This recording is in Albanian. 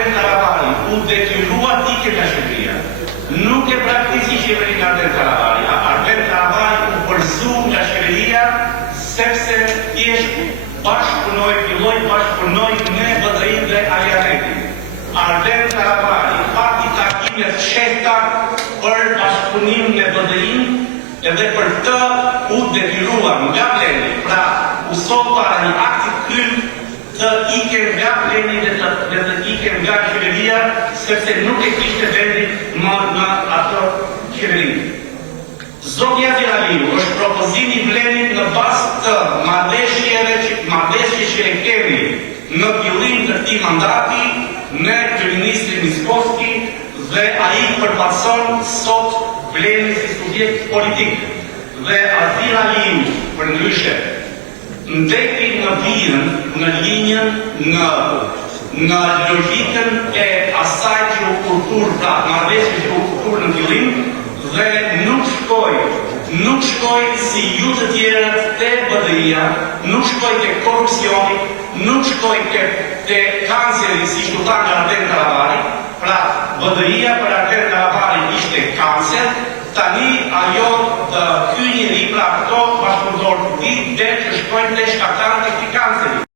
Arben Karavari u detyrua tike nga Shqipëria. Nuk e praktisi Shqipërinë Arben Karavari. Arben Karavari u përzu nga Shqipëria sepse filloi bashkëpunoj me BDI-n dhe Alianetin. Arben Karavari pati takimet sheta për bashkëpunim me BDI-n edhe për të u detyrua nga Bleni, pra u sot para një akti krymë të iken nga Bleni dhe të iken nga qeveria, sepse nuk e kishte vendi në ato qeveri. Zotja Ziraliu është propozimi i Blenit në bazë të marrëveshje që e kemi në fillim të këtij mandati me kryeministrin Miskovski dhe ai përfaqëson sot Blenin si subjekt politik. Dhe Ziraliu përndryshe ndeti në vijën, në linjën, në logjikën e asaj që u kurtur, pra marrëveshje që u kurtur në fillim, dhe nuk shkoj si ju të tjerët te BDI-a, nuk shkoj te korupcioni, nuk shkoj te kanceri si shtutan nga Arben Karavari, pra BDI-a për Arben Karavari ishte kancer, tani ajo ky njeri, pra këto bashkëpunëtorë të tij, që shkojnë te shkaktarët e